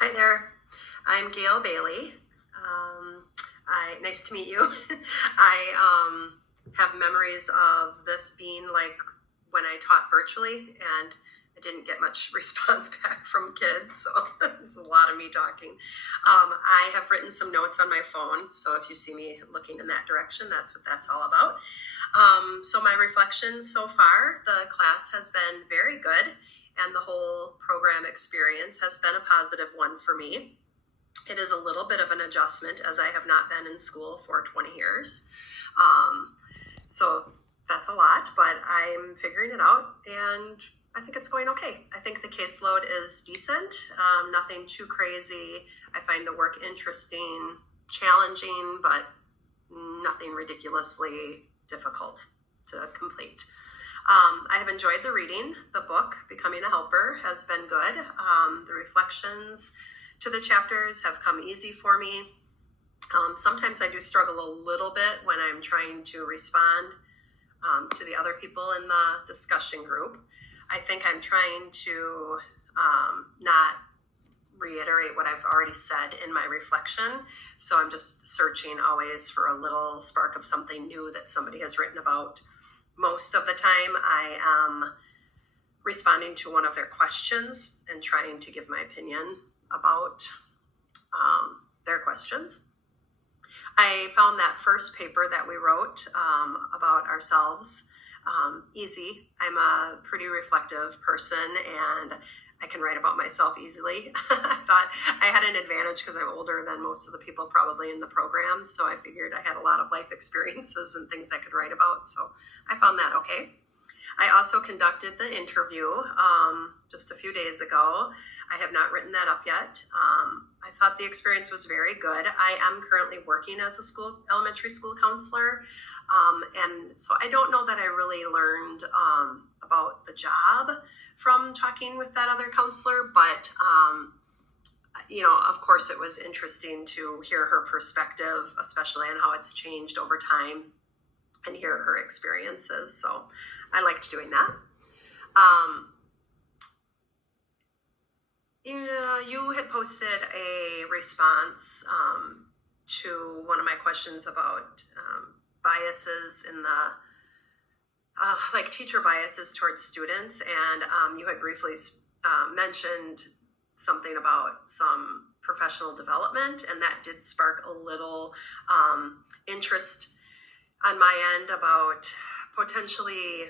Hi there, I'm Gail Bailey. Nice to meet you. I have memories of this being like when I taught virtually, and I didn't get much response back from kids, so it's a lot of me talking. I have written some notes on my phone, so if you see me looking in that direction, that's what that's all about. So my reflections so far, the class has been very good, and the whole program experience has been a positive one for me. It is a little bit of an adjustment as I have not been in school for 20 years. So that's a lot, but I'm figuring it out, and I think it's going okay. I think the caseload is decent, nothing too crazy. I find the work interesting, challenging, but nothing ridiculously difficult to complete. I have enjoyed the reading. The book, Becoming a Helper, has been good. The reflections to the chapters have come easy for me. Sometimes I do struggle a little bit when I'm trying to respond to the other people in the discussion group. I think I'm trying to not reiterate what I've already said in my reflection. So I'm just searching always for a little spark of something new that somebody has written about. Most of the time I am responding to one of their questions and trying to give my opinion about their questions. I found that first paper that we wrote about ourselves easy. I'm a pretty reflective person, and I can write about myself easily. I thought I had an advantage because I'm older than most of the people probably in the program, so I figured I had a lot of life experiences and things I could write about, so I found that okay. I also conducted the interview just a few days ago. I have not written that up yet. I thought the experience was very good. I am currently working as a elementary school counselor, and so I don't know that I really learned about the job from talking with that other counselor, but of course it was interesting to hear her perspective, especially on how it's changed over time, and hear her experiences. So I liked doing that. You had posted a response to one of my questions about biases in the like teacher biases towards students, and you had briefly mentioned something about some professional development, and that did spark a little interest on my end about potentially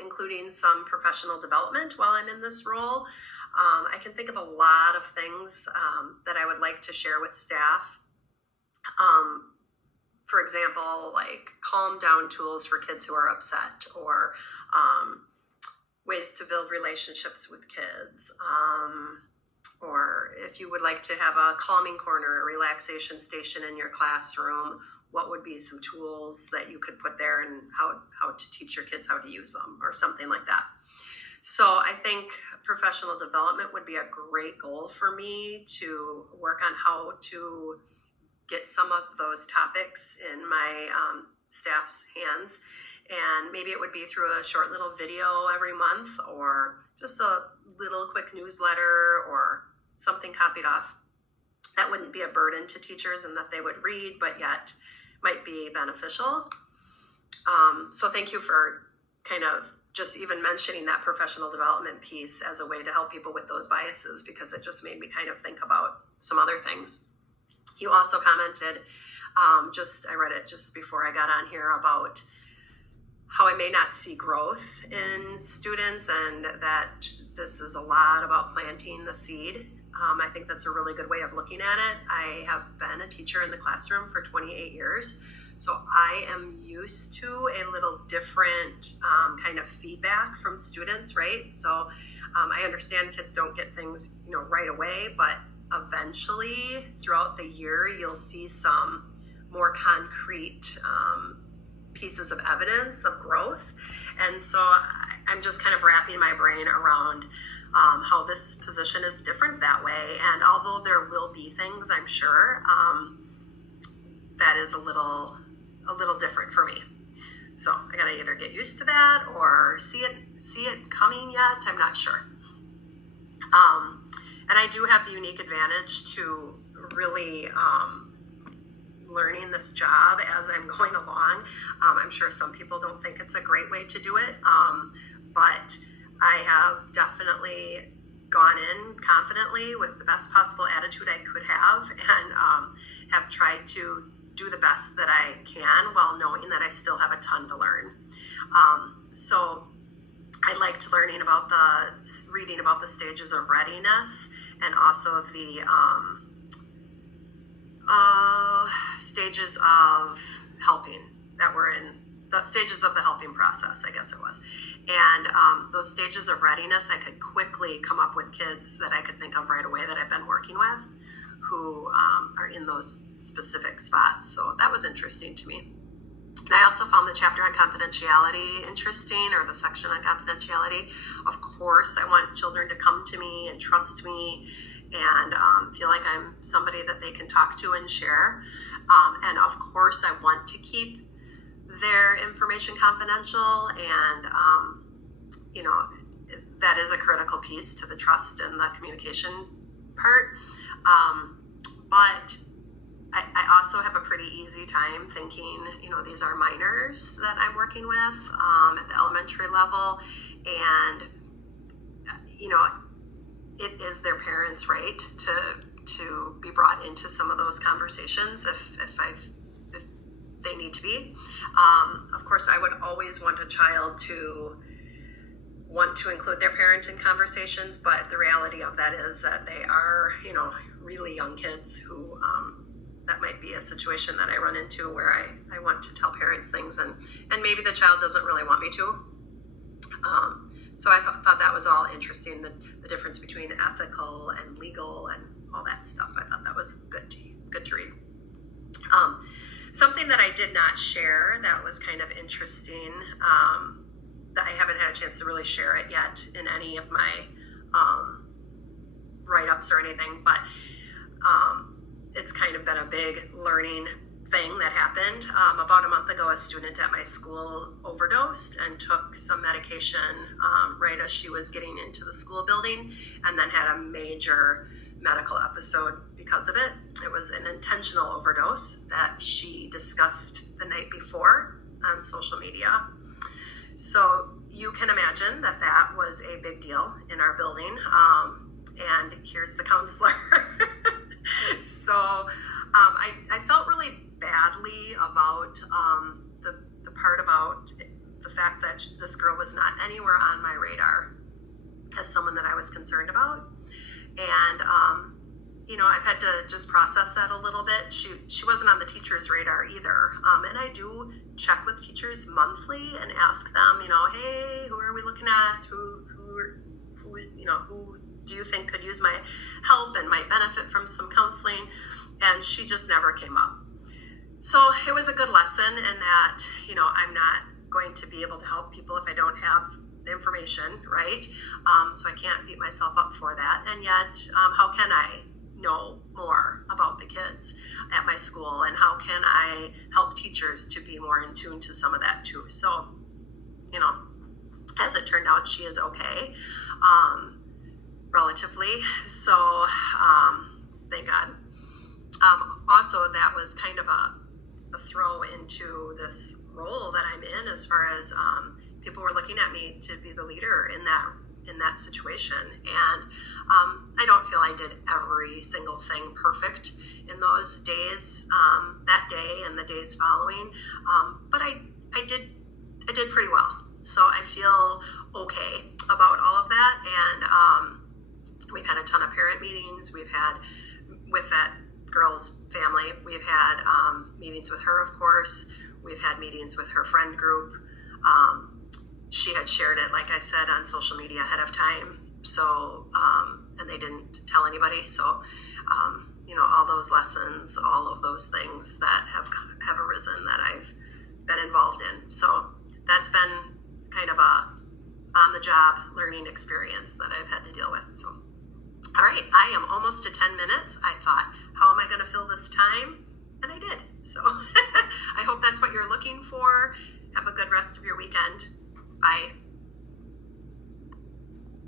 including some professional development while I'm in this role. I can think of a lot of things that I would like to share with staff. For example, like calm down tools for kids who are upset, or ways to build relationships with kids. Or if you would like to have a calming corner, a relaxation station in your classroom, what would be some tools that you could put there, and how to teach your kids how to use them, or something like that. So I think professional development would be a great goal for me to work on, how to get some of those topics in my staff's hands. And maybe it would be through a short little video every month, or just a little quick newsletter or something copied off that wouldn't be a burden to teachers and that they would read, but yet might be beneficial. So thank you for kind of just even mentioning that professional development piece as a way to help people with those biases, because it just made me kind of think about some other things. You also commented, I read it just before I got on here, about how I may not see growth in students, and that this is a lot about planting the seed. I think that's a really good way of looking at it. I have been a teacher in the classroom for 28 years, so I am used to a little different kind of feedback from students, right? So I understand kids don't get things, right away, but eventually throughout the year, you'll see some more concrete pieces of evidence of growth. And so I'm just kind of wrapping my brain around how this position is different that way. And although there will be things, I'm sure, that is a little different for me. So I gotta either get used to that or see it coming yet. I'm not sure. And I do have the unique advantage to really learning this job as I'm going along. I'm sure some people don't think it's a great way to do it, but I have definitely gone in confidently with the best possible attitude I could have, and have tried to do the best that I can while knowing that I still have a ton to learn. So I liked reading about the stages of readiness, and also the stages of helping that were in the stages of the helping process, I guess it was. And those stages of readiness, I could quickly come up with kids that I could think of right away that I've been working with who are in those specific spots. So that was interesting to me. And I also found the chapter on confidentiality interesting, or the section on confidentiality. Of course, I want children to come to me and trust me and feel like I'm somebody that they can talk to and share. And of course, I want to keep their information confidential, and that is a critical piece to the trust and the communication part. But I also have a pretty easy time thinking, these are minors that I'm working with at the elementary level, and it is their parents' right to be brought into some of those conversations if they need to be. Of course, I would always want a child to want to include their parent in conversations, but the reality of that is that they are, really young kids who, that might be a situation that I run into where I want to tell parents things, and maybe the child doesn't really want me to. So I thought that was all interesting, the difference between ethical and legal and all that stuff. I thought that was good to read. Something that I did not share that was kind of interesting, that I haven't had a chance to really share it yet in any of my write-ups or anything, but it's kind of been a big learning thing that happened. About a month ago, a student at my school overdosed and took some medication right as she was getting into the school building, and then had a major medical episode because of it. It was an intentional overdose that she discussed the night before on social media. So you can imagine that was a big deal in our building. And here's the counselor. So I felt really badly about the part about the fact that this girl was not anywhere on my radar as someone that I was concerned about. And I've had to just process that a little bit. She wasn't on the teacher's radar either. And I do check with teachers monthly and ask them, hey, who are we looking at? Who do you think could use my help and might benefit from some counseling? And she just never came up. So it was a good lesson in that, I'm not going to be able to help people if I don't have the information, right? So I can't beat myself up for that. And yet, how can I know more about the kids at my school, and how can I help teachers to be more in tune to some of that too? So, as it turned out, she is okay, relatively. So, thank God. Also, that was kind of a throw into this role that I'm in, as far as people were looking at me to be the leader in that situation. And I don't feel I did every single thing perfect in those days, that day and the days following, but I did pretty well. So I feel okay about all of that. And we've had a ton of parent meetings. We've had, with that girl's family, we've had meetings with her, of course. We've had meetings with her friend group. She had shared it, like I said, on social media ahead of time. So, and they didn't tell anybody. So, all those lessons, all of those things that have arisen that I've been involved in. So that's been kind of a on-the-job learning experience that I've had to deal with. So, all right, I am almost to 10 minutes. I thought, how am I going to fill this time? And I did. So I hope that's what you're looking for. Have a good rest of your weekend. Bye.